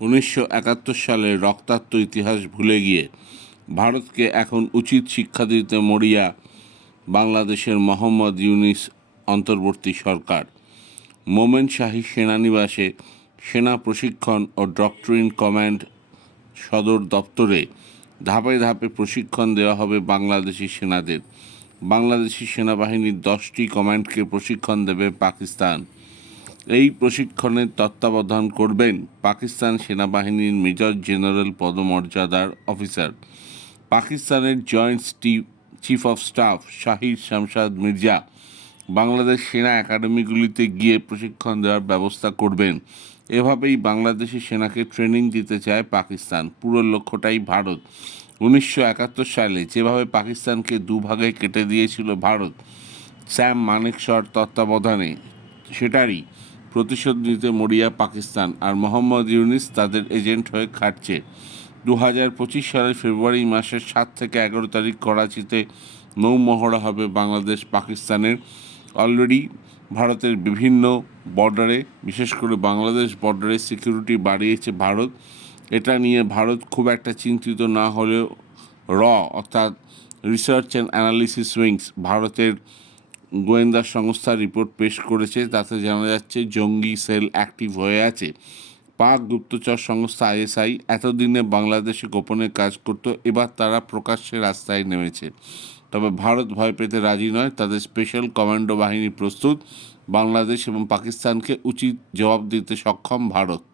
1971 সালের রক্তাক্ত ইতিহাস ভুলে গিয়ে ভারতকে এখন উচিত শিক্ষা দিতে মরিয়া বাংলাদেশের মোহাম্মদ ইউনূস অন্তর্বর্তী সরকার। মোমেন শাহী সেনানিবাসে সেনা প্রশিক্ষণ ও ডক্ট্রিন কমান্ড সদর দপ্তরে ধাপে ধাপে প্রশিক্ষণ দেওয়া হবে বাংলাদেশি সেনাদের। বাংলাদেশি সেনাবাহিনীর 10টি কমান্ডকে প্রশিক্ষণ দেবে পাকিস্তান। এই প্রশিক্ষণের তত্ত্বাবধান করবেন পাকিস্তান সেনাবাহিনীর মেজর জেনারেল পদমর্যাদার অফিসার। পাকিস্তানের joint chief of staff Shahid Shamshad Mirza Bangladesh সেনা একাডেমিগুলিতে গিয়ে প্রশিক্ষণ দেওয়ার ব্যবস্থা করবেন। এভাবেই বাংলাদেশি সেনাকে ট্রেনিং দিতে চায় পাকিস্তান। পুরো লক্ষ্যটাই ভারত। 1971 সালে যেভাবে পাকিস্তানকে দুভাগে কেটে দিয়েছিল ভারত স্যাম মানেকশর তত্ত্বাবধানে, সেটারই প্রতিশোধ নিতে মরিয়া পাকিস্তান। আর মোহাম্মদ ইউনূস তাদের এজেন্ট হয়ে খাটছে। 2025 সালের ফেব্রুয়ারি মাসের 7 থেকে 11 তারিখ করাচিতে নৌমহড়া হবে বাংলাদেশ পাকিস্তানের। অলরেডি ভারতের বিভিন্ন বর্ডারে, বিশেষ করে বাংলাদেশ বর্ডারে সিকিউরিটি বাড়িয়েছে ভারত। এটা নিয়ে ভারত খুব একটা চিন্তিত না হলেও অর্থাৎ রিসার্চ অ্যান্ড অ্যানালিসিস উইংস ভারতের গোয়েন্দা সংস্থা রিপোর্ট পেশ করেছে। তাতে জানা যাচ্ছে জঙ্গি সেল অ্যাক্টিভ হয়ে আছে। পাক গুপ্তচর সংস্থা আইএসআই এতদিনে বাংলাদেশে গোপনে কাজ করত, এবার তারা প্রকাশ্যে রাস্তায় নেমেছে। তবে ভারত ভয় পেতে রাজি নয়। তাদের স্পেশাল কমান্ডো বাহিনী প্রস্তুত। বাংলাদেশ এবং পাকিস্তানকে উচিত জবাব দিতে সক্ষম ভারত।